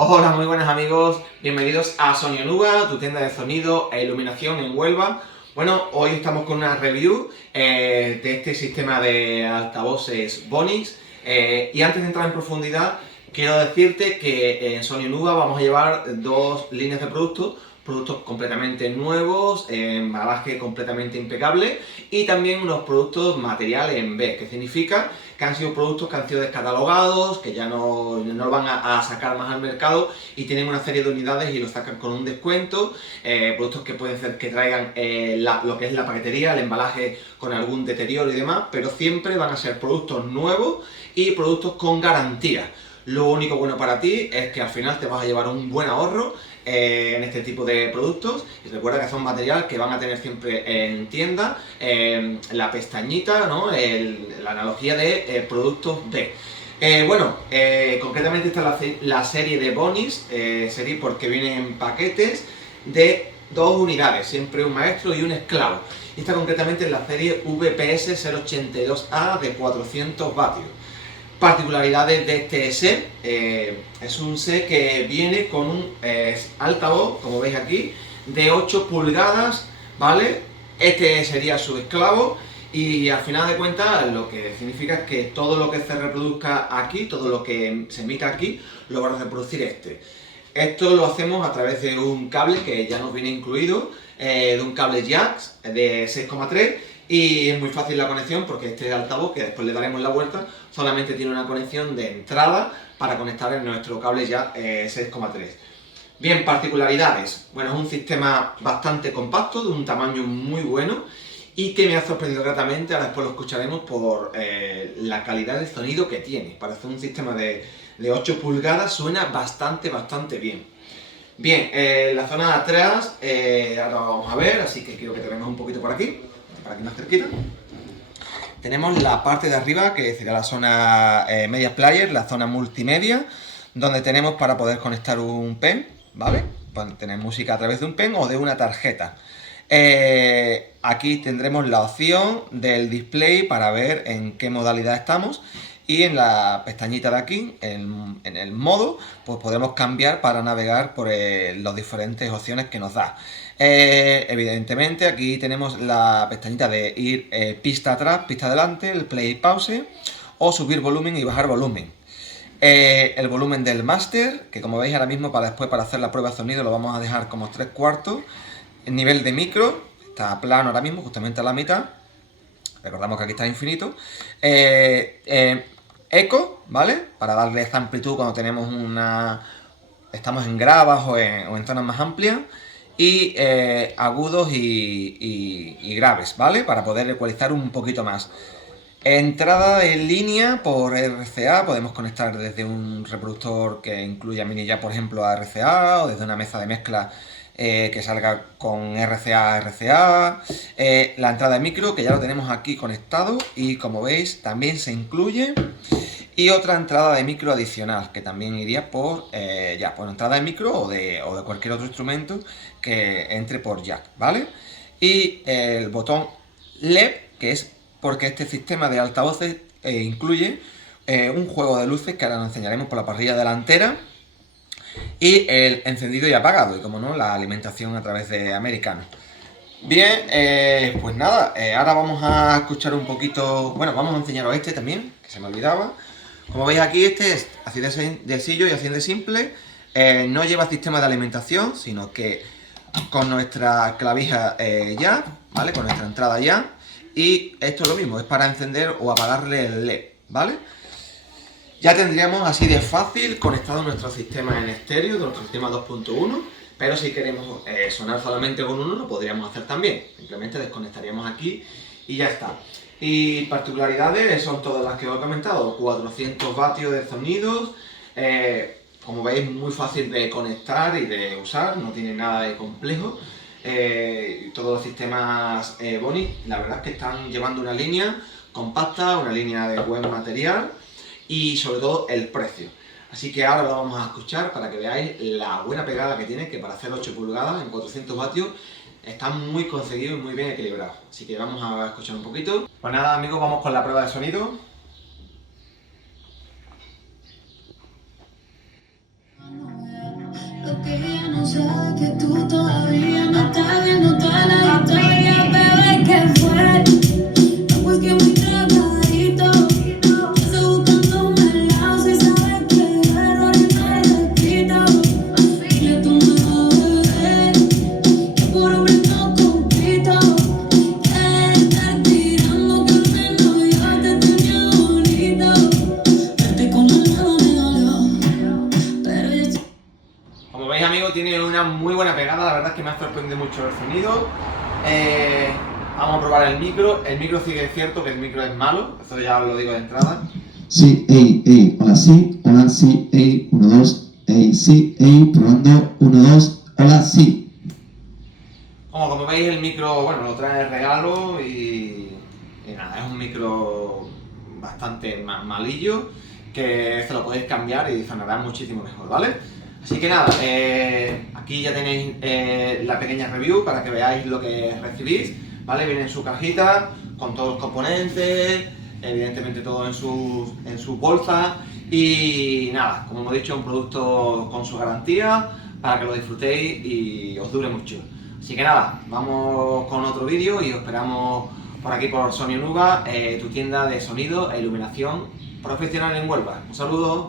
Hola, muy buenas amigos, bienvenidos a Sony Onuba, tu tienda de sonido e iluminación en Huelva. Bueno, hoy estamos con una review de este sistema de altavoces Bonix y antes de entrar en profundidad quiero decirte que en Sony Onuba vamos a llevar dos líneas de productos completamente nuevos, embalaje completamente impecable y también unos productos material en B, que significa que han sido productos que han sido descatalogados, que ya no lo van a sacar más al mercado y tienen una serie de unidades y lo sacan con un descuento, productos que pueden ser que traigan lo que es la paquetería, el embalaje con algún deterioro y demás, pero siempre van a ser productos nuevos y productos con garantía. Lo único bueno para ti es que al final te vas a llevar un buen ahorro en este tipo de productos y recuerda que son material que van a tener siempre en tienda la pestañita, ¿no? La analogía de productos B. Concretamente esta es la serie de Bonix, serie porque viene en paquetes de dos unidades, siempre un maestro y un esclavo. Y esta concretamente es la serie VPS 082A de 400 vatios. Particularidades de este set, es un set que viene con un altavoz, como veis aquí, de 8 pulgadas, ¿vale? Este sería su esclavo y al final de cuentas lo que significa es que todo lo que se reproduzca aquí, todo lo que se emita aquí, lo va a reproducir este. Esto lo hacemos a través de un cable que ya nos viene incluido, de un cable jack de 6,3 y es muy fácil la conexión porque este altavoz, que después le daremos la vuelta, solamente tiene una conexión de entrada para conectar en nuestro cable jack 6,3. Bien, particularidades. Bueno, es un sistema bastante compacto, de un tamaño muy bueno y que me ha sorprendido gratamente, ahora después lo escucharemos por la calidad de sonido que tiene. Para hacer un sistema de 8 pulgadas suena bastante bien. Bien, la zona de atrás, ahora lo vamos a ver, así que quiero que te vengas un poquito por aquí más cerquita. Tenemos la parte de arriba, que sería la zona Media Player, la zona multimedia, donde tenemos para poder conectar un pen, ¿vale? Pueden tener música a través de un pen o de una tarjeta. Aquí tendremos la opción del display para ver en qué modalidad estamos y en la pestañita de aquí, en el modo, pues podemos cambiar para navegar por las diferentes opciones que nos da. Evidentemente aquí tenemos la pestañita de ir pista atrás, pista adelante, el play y pause, o subir volumen y bajar volumen. El volumen del máster, que como veis ahora mismo para hacer la prueba de sonido lo vamos a dejar como 3/4. El nivel de micro, está plano ahora mismo, justamente a la mitad. Recordamos que aquí está infinito. Eco, ¿vale? Para darle esta amplitud cuando tenemos estamos en gravas o en zonas más amplias. Y agudos y graves, ¿vale? Para poder ecualizar un poquito más. Entrada en línea por RCA, podemos conectar desde un reproductor que incluya mini jack, por ejemplo, a RCA, o desde una mesa de mezcla que salga con RCA a RCA. La entrada de micro, que ya lo tenemos aquí conectado y como veis también se incluye. Y otra entrada de micro adicional, que también iría por entrada de micro o de cualquier otro instrumento que entre por jack, ¿vale? Y el botón LED, que es porque este sistema de altavoces incluye un juego de luces que ahora nos enseñaremos por la parrilla delantera y el encendido y apagado, y como no, la alimentación a través de americano. Bien, pues nada, ahora vamos a escuchar un poquito, bueno, vamos a enseñaros este también, que se me olvidaba. Como veis aquí, este es así de sencillo y así de simple, no lleva sistema de alimentación, sino que con nuestra clavija ya, ¿vale? Con nuestra entrada ya. Y esto es lo mismo, es para encender o apagarle el LED, ¿vale? Ya tendríamos así de fácil conectado nuestro sistema en estéreo, nuestro sistema 2.1, pero si queremos sonar solamente con uno, lo podríamos hacer también. Simplemente desconectaríamos aquí y ya está. Y particularidades son todas las que os he comentado, 400 vatios de sonidos, como veis muy fácil de conectar y de usar, no tiene nada de complejo. Todos los sistemas Bonix, la verdad es que están llevando una línea compacta, una línea de buen material y sobre todo el precio. Así que ahora lo vamos a escuchar para que veáis la buena pegada que tiene, que para hacer 8 pulgadas en 400 vatios está muy conseguido y muy bien equilibrado. Así que vamos a escuchar un poquito. Pues nada amigos, vamos con la prueba de sonido. Lo que ella no sabe que tú todavía no estás viendo toda la historia, bebé, que fue. No, pues que muy tragadito. Estoy buscando un lado si sabes que el error no repito. Dile tú no bebé, que por hombre no compito. Que estar tirando que al menos yo te tenía bonito. Verte con el lado me dolió, pero yo estoy. Como veis, amigos, tiene una muy buena pegada, la verdad es que me ha sorprendido mucho el sonido. Vamos a probar el micro. El micro sí que es cierto que el micro es malo, eso ya os lo digo de entrada. Sí, hola, sí, 1, 2, sí, probando, 1, 2, hola, sí. Como veis, el micro, bueno, lo trae de regalo y nada, es un micro bastante malillo, que se lo podéis cambiar y sonará muchísimo mejor, ¿vale? Así que nada, aquí ya tenéis la pequeña review para que veáis lo que recibís, ¿vale? Viene en su cajita, con todos los componentes, evidentemente todo en su bolsa y nada, como hemos dicho, un producto con su garantía para que lo disfrutéis y os dure mucho. Así que nada, vamos con otro vídeo y os esperamos por aquí por Sony Nuba, tu tienda de sonido e iluminación profesional en Huelva. Un saludo.